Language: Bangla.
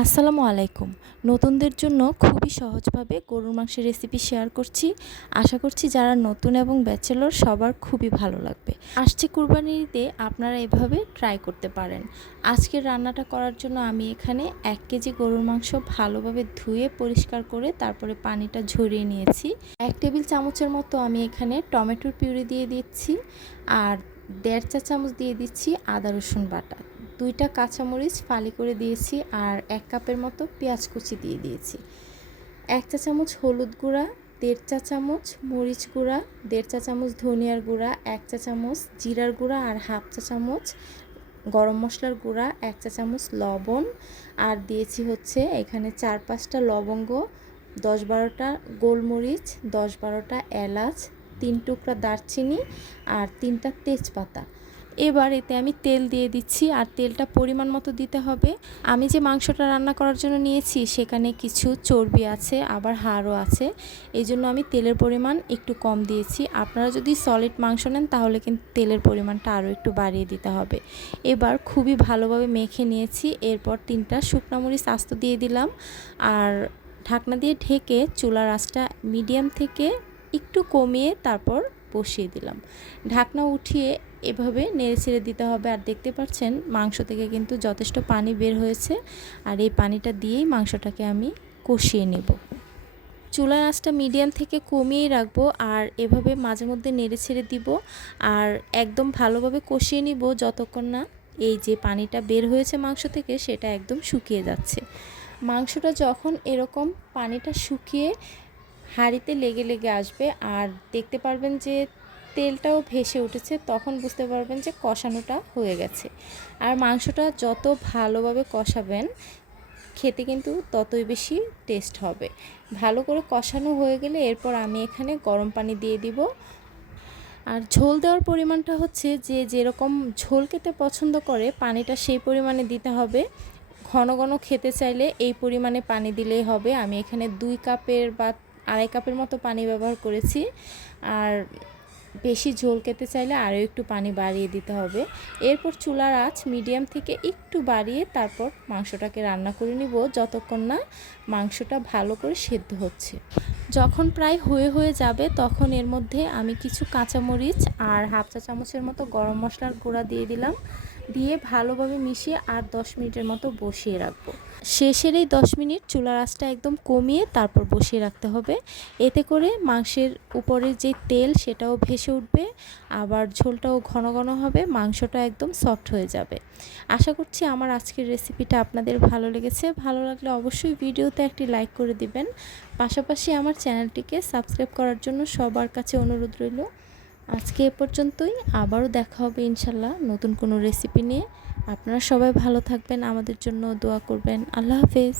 আসসালামু আলাইকুম। নতুনদের জন্য খুবই সহজভাবে গরুর মাংসের রেসিপি শেয়ার করছি। আশা করছি যারা নতুন এবং ব্যাচেলর সবার খুবই ভালো লাগবে। আসছে কুরবানির ঈদে আপনারা এভাবে ট্রাই করতে পারেন। আজকের রান্নাটা করার জন্য আমি এখানে এক কেজি গরুর মাংস ভালোভাবে ধুয়ে পরিষ্কার করে তারপরে পানিটা ঝরিয়ে নিয়েছি। এক টেবিল চামচের মতো আমি এখানে টমেটোর পিউরি দিয়ে দিচ্ছি আর দেড় চা চামচ দিয়ে দিচ্ছি আদা রসুন বাটা। দুইটা কাঁচামরিচ ফালি করে দিয়েছি আর এক কাপের মতো পেঁয়াজ কুচি দিয়ে দিয়েছি। এক চা চামচ হলুদ গুঁড়া, দেড় চা চামচ মরিচ গুঁড়া, দেড় চা চামচ ধনিয়ার গুঁড়া, এক চা চামচ জিরার গুঁড়া আর হাফ চা চামচ গরম মশলার গুঁড়া, এক চা চামচ লবণ আর দিয়েছি হচ্ছে এখানে চার পাঁচটা লবঙ্গ, দশ বারোটা গোলমরিচ, দশ বারোটা এলাচ, তিন টুকরা দারচিনি আর তিনটা তেজপাতা। এবার এতে আমি তেল দিয়ে দিচ্ছি আর তেলটা পরিমাণ মতো দিতে হবে। আমি যে মাংসটা রান্না করার জন্য নিয়েছি সেখানে কিছু চর্বি আছে, আবার হাড়ও আছে। এই জন্য আমি তেলের পরিমাণ একটু কম দিয়েছি। আপনারা যদি সলিড মাংস নেন তাহলে কিন্তু তেলের পরিমাণটা আরও একটু বাড়িয়ে দিতে হবে। এবার খুবই ভালোভাবে মেখে নিয়েছি, এরপর তিনটা শুকনো মরিচ আস্ত দিয়ে দিলাম। আর ঢাকনা দিয়ে ঢেকে চুলার আঁচটা মিডিয়াম থেকে একটু কমিয়ে তারপর বসিয়ে দিলাম। ঢাকনা উঠিয়ে এভাবে নেড়ে ছেড়ে দিতে হবে। আর দেখতে পাচ্ছেন, মাংস থেকে কিন্তু যথেষ্ট পানি বের হয়েছে। আর এই পানিটা দিয়েই মাংসটাকে আমি কষিয়ে নেব। চুলার আঁচটা মিডিয়াম থেকে কমিয়েই রাখব আর এভাবে মাঝে মধ্যে নেড়ে ছেড়ে দিব। আর একদম ভালোভাবে কষিয়ে নিব যতক্ষণ না এই যে পানিটা বের হয়েছে মাংস থেকে সেটা একদম শুকিয়ে যাচ্ছে। মাংসটা যখন এরকম পানিটা শুকিয়ে হাঁড়িতে লেগে লেগে আসবে, আর দেখতে পারবেন যে তেলটাও ভেসে উঠেছে, তখন বুঝতে পারবেন যে কষানোটা হয়ে গেছে। আর মাংসটা যত ভালোভাবে কষাবেন, খেতে কিন্তু ততই বেশি টেস্ট হবে। ভালো করে কষানো হয়ে গেলে এরপর আমি এখানে গরম পানি দিয়ে দিব। আর ঝোল দেওয়ার পরিমাণটা হচ্ছে যে যেরকম ঝোল খেতে পছন্দ করে, পানিটা সেই পরিমাণে দিতে হবে। ঘন ঘন খেতে চাইলে এই পরিমাণে পানি দিলেই হবে। আমি এখানে দুই কাপের বা আড়াই কাপের মতো পানি ব্যবহার করেছি। আর বেশি ঝোল খেতে চাইলে আরও একটু পানি বাড়িয়ে দিতে হবে। এরপর চুলার আঁচ মিডিয়াম থেকে একটু বাড়িয়ে তারপর মাংসটাকে রান্না করে নিব যতক্ষণ না মাংসটা ভালো করে সেদ্ধ হচ্ছে। যখন প্রায় হয়ে হয়ে যাবে তখন এর মধ্যে আমি কিছু কাঁচামরিচ আর হাফ চা চামচের মতো গরম মশলার গুঁড়া দিয়ে দিলাম। দিয়ে ভালোভাবে মিশিয়ে আর দশ মিনিটের মতো বসিয়ে রাখব। শেষের এই দশ মিনিট চুলার আঁচটা একদম কমিয়ে তারপর বসিয়ে রাখতে হবে। এতে করে মাংসের উপরে যে তেল সেটাও ভেসে উঠবে, আবার ঝোলটাও ঘন ঘন হবে, মাংসটা একদম সফট হয়ে যাবে। আশা করছি আমার আজকের রেসিপিটা আপনাদের ভালো লেগেছে। ভালো লাগলে অবশ্যই ভিডিওতে একটি লাইক করে দিবেন। পাশাপাশি আমার চ্যানেলটিকে সাবস্ক্রাইব করার জন্য সবার কাছে অনুরোধ রইল। আজকে এ পর্যন্তই। আবারও দেখা হবে ইনশাল্লাহ নতুন কোনো রেসিপি নিয়ে। আপনারা সবাই ভালো থাকবেন, আমাদের জন্য দোয়া করবেন। আল্লাহ হাফেজ।